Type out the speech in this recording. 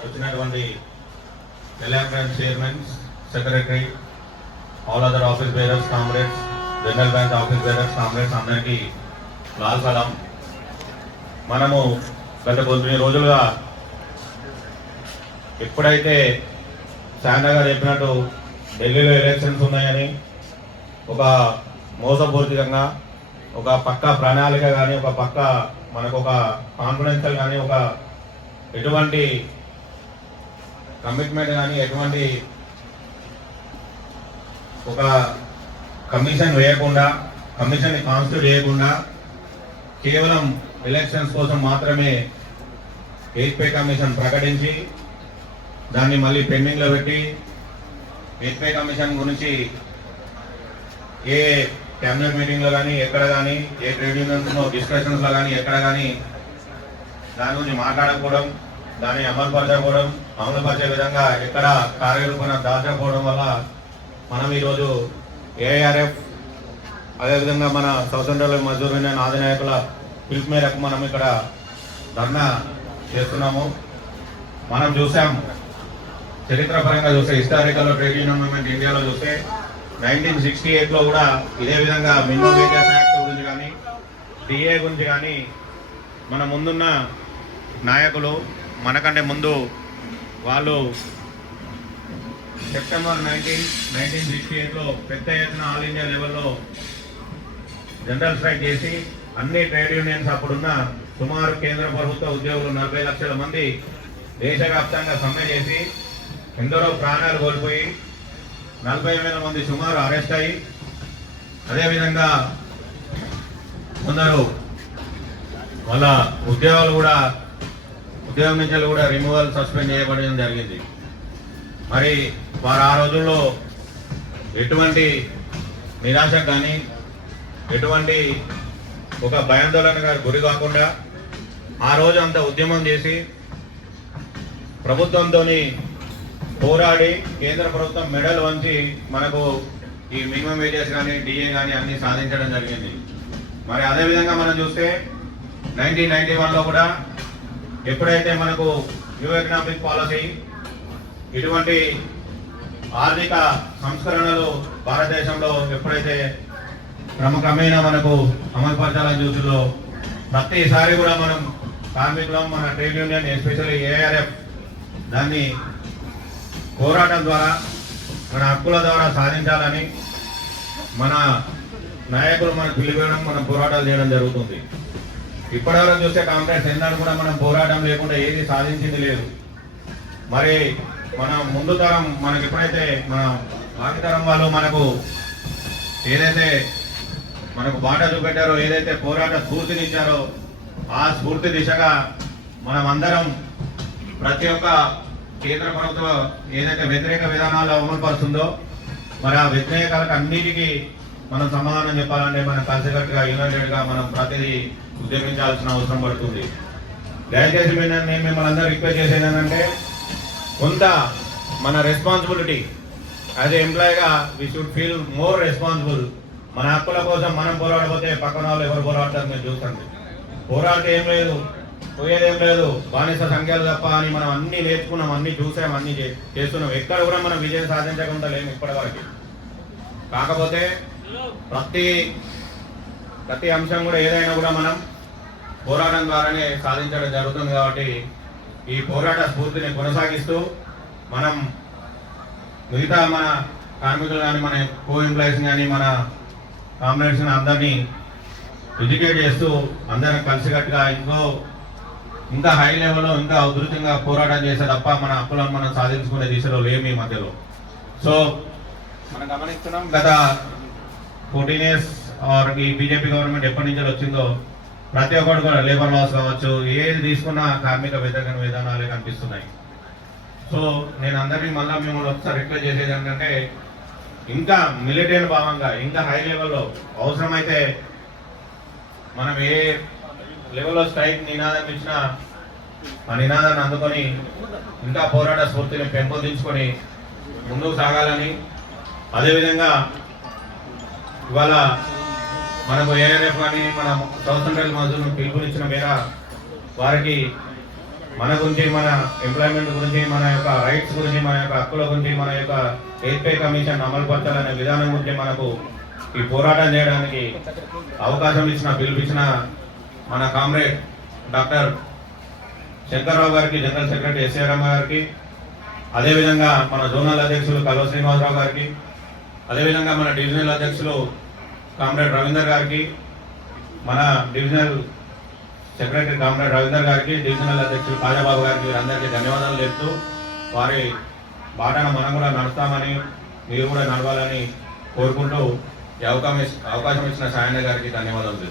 వచ్చినటువంటి electron chairman, secretary, all other office bearers, comrades, general bank office bearers, comrades అందరికీ లాల్ సలాం. మనము గత కొన్ని రోజులుగా ఎప్పుడైతే శాండా గారు చెప్పినట్టు ఢిల్లీలో ఎలక్షన్స్ ఉన్నాయని ఒక మోసపూరితంగా ఒక పక్క ప్రణాళిక కానీ ఒక పక్క మనకు ఒక కాన్ఫిడెన్షియల్ కానీ ఒక ఎటువంటి కమిట్మెంట్ కానీ ఎటువంటి ఒక కమిషన్ వేయకుండా కమిషన్ని కాన్స్టిట్యూట్ చేయకుండా కేవలం ఎలక్షన్స్ కోసం మాత్రమే 8th పే కమిషన్ ప్రకటించి దాన్ని మళ్ళీ పెండింగ్లో పెట్టి 8th పే కమిషన్ గురించి ఏ క్యాబినెట్ మీటింగ్లో కానీ ఎక్కడ కానీ ఏ ట్రేడ్ యూనియన్స్లో డిస్కషన్స్లో కానీ ఎక్కడ కానీ దాని గురించి మాట్లాడకపోవడం, దాన్ని అమలుపరిచే విధంగా ఎక్కడ కార్యరూపణ దాచకపోవడం వల్ల మనం ఈరోజు ఏఐఆర్ఎఫ్ అదేవిధంగా మన సౌత్ సెంట్రల్ మజ్దూర్ యూనియన్ అధినాయకుల పిలుపు మేరకు మనం ఇక్కడ ధర్నా చేస్తున్నాము. మనం చూసాం, చరిత్రపరంగా చూస్తే హిస్టారికల్ ట్రేడ్ యూనియన్ మూవ్మెంట్ ఇండియాలో చూస్తే 1968లో కూడా ఇదే విధంగా మినిమం వేజెస్ యాక్ట్ గురించి కానీ డిఏ గురించి కానీ మన ముందున్న నాయకులు మనకంటే ముందు వాళ్ళు సెప్టెంబర్ 1968లో పెద్ద ఎత్తున ఆల్ ఇండియా లెవెల్లో జనరల్ స్ట్రైక్ చేసి అన్ని ట్రేడ్ యూనియన్స్ అప్పుడున్న సుమారు కేంద్ర ప్రభుత్వ ఉద్యోగులు 40 లక్షల మంది దేశవ్యాప్తంగా సమ్మె చేసి ఎందరో ప్రాణాలు కోల్పోయి 40,000 మంది సుమారు అరెస్ట్ అయ్యి అదేవిధంగా కొందరు వాళ్ళ ఉద్యోగం నుంచి కూడా రిమూవల్ సస్పెండ్ చేయబడడం జరిగింది. మరి వారు ఆ రోజుల్లో ఎటువంటి నిరాశకు కానీ ఎటువంటి ఒక భయాందోళనగా గురి కాకుండా ఆ రోజు అంత ఉద్యమం చేసి ప్రభుత్వంతో పోరాడి కేంద్ర ప్రభుత్వం మెడల్ వంచి మనకు ఈ మినిమం వేజెస్ కానీ డిఏ కానీ అన్ని సాధించడం జరిగింది. మరి అదేవిధంగా మనం చూస్తే 1991లో కూడా ఎప్పుడైతే మనకు న్యూ ఎకనామిక్ పాలసీ ఇటువంటి ఆర్థిక సంస్కరణలు భారతదేశంలో ఎప్పుడైతే క్రమక్రమేణా మనకు అమలుపరచాలని చూసిందో ప్రతిసారి కూడా మనం కార్మికులం, మన ట్రేడ్ యూనియన్ ఎస్పెషల్లీ ఏఆర్ఎఫ్ దాన్ని పోరాటం ద్వారా మన హక్కుల ద్వారా సాధించాలని మన నాయకులు మనకు పిలిపివ్వడం, మనం పోరాటాలు చేయడం జరుగుతుంది. ఇప్పటివరకు చూస్తే కాంగ్రెస్ ఎన్నడూ కూడా మనం పోరాటం లేకుండా ఏది సాధించింది లేదు. మరి మన ముందు తరం మనకి ఎప్పుడైతే మన భావితరం వాళ్ళు మనకు ఏదైతే మనకు బాట చూపెట్టారో, ఏదైతే పోరాట స్ఫూర్తినిచ్చారో ఆ స్ఫూర్తి దిశగా మనం అందరం ప్రతి ఒక్క కేంద్ర ప్రభుత్వం ఏదైతే వ్యతిరేక విధానాలు అమలుపరుస్తుందో మరి ఆ వ్యతిరేకాలకు అన్నిటికీ మనం సమాధానం చెప్పాలంటే మనం కలిసికట్టుగా యునైటెడ్గా మనం ప్రతిదీ ఉద్యమించాల్సిన అవసరం పడుతుంది. దయచేసి నేను మిమ్మల్ని అందరూ రిక్వెస్ట్ చేసేది ఏంటంటే కొంత మన రెస్పాన్సిబిలిటీ యాజ్ ఏ ఎంప్లాయీగా we should feel more responsible. మన హక్కుల కోసం మనం పోరాడకపోతే పక్కన వాళ్ళు ఎవరు పోరాడతారు మీరు చూస్తుంది. పోరాడితే ఏం లేదు, పోయేదేం లేదు, బానిస సంఖ్యలు తప్ప అని మనం అన్ని నేర్చుకున్నాం, అన్ని చూసాం, అన్ని చేస్తున్నాం. ఎక్కడ కూడా మనం విజయం సాధించకుండా లేము ఇప్పటివరకు. కాకపోతే ప్రతి అంశం కూడా ఏదైనా కూడా మనం పోరాటం ద్వారానే సాధించడం జరుగుతుంది. కాబట్టి ఈ పోరాట స్ఫూర్తిని కొనసాగిస్తూ మనం మిగతా మన కార్మికులు కానీ మన కో ఎంప్లాయీస్ కానీ మన కామ్రేడ్స్ని అందరినీ ఎడ్యుకేట్ చేస్తూ అందరం కలిసికట్టుగా ఇంకా హై లెవెల్లో ఇంకా ఉధృతంగా పోరాటం చేసే తప్ప మన హక్కులను మనం సాధించుకునే దిశలో లేము ఈ మధ్యలో. సో మనం గమనిస్తున్నాం గత 14 years ఈ బీజేపీ గవర్నమెంట్ ఎప్పటి నుంచి వచ్చిందో ప్రతి ఒక్కటి కూడా లేబర్ లాస్ కావచ్చు, ఏది తీసుకున్నా కార్మిక వ్యతిరేక విధానాలే కనిపిస్తున్నాయి. సో నేను అందరినీ మళ్ళీ మిమ్మల్ని ఒకసారి రిక్వెస్ట్ చేసేది ఏంటంటే ఇంకా మిలిటరీ భావంగా ఇంకా హై లెవెల్లో అవసరమైతే మనం ఏ లెవెల్లో స్ట్రైక్ నినాదం ఇచ్చినా ఆ నినాదాన్ని అందుకొని ఇంకా పోరాట స్ఫూర్తిని పెంపొందించుకొని ముందుకు సాగాలని, అదేవిధంగా ఇవాళ మనకు ఏఆర్ఎఫ్ కానీ మన సౌత్ సెంట్రల్ మజ్దూర్ను పిలుపునిచ్చిన మేర వారికి మన గురించి, మన ఎంప్లాయ్మెంట్ గురించి, మన యొక్క రైట్స్ గురించి, మన యొక్క హక్కుల గురించి, మన యొక్క ఎయిత్ పే కమిషన్ అమలుపరచాలనే విధానం గురించి మనకు ఈ పోరాటం చేయడానికి అవకాశం ఇచ్చిన, పిలిపించిన మన కామ్రేడ్ డాక్టర్ శంకర్రావు గారికి, జనరల్ సెక్రటరీ ఎస్ఏ రామ గారికి, అదేవిధంగా మన జోనల్ అధ్యక్షులు కల్వ శ్రీనివాసరావు గారికి, అదేవిధంగా మన డివిజనల్ అధ్యక్షులు కామ్రేడ్ రవీందర్ గారికి, మన డివిజనల్ సెక్రటరీ కామ్రేడ్ రవీందర్ గారికి, డివిజనల్ అధ్యక్షులు కాజాబాబు గారికి, వీరందరికీ ధన్యవాదాలు చెప్తూ వారి బాటను మనం కూడా నడుస్తామని, మీరు కూడా నడవాలని కోరుకుంటూ ఈ అవకాశం ఇచ్చిన సాయన్న గారికి ధన్యవాదాలు.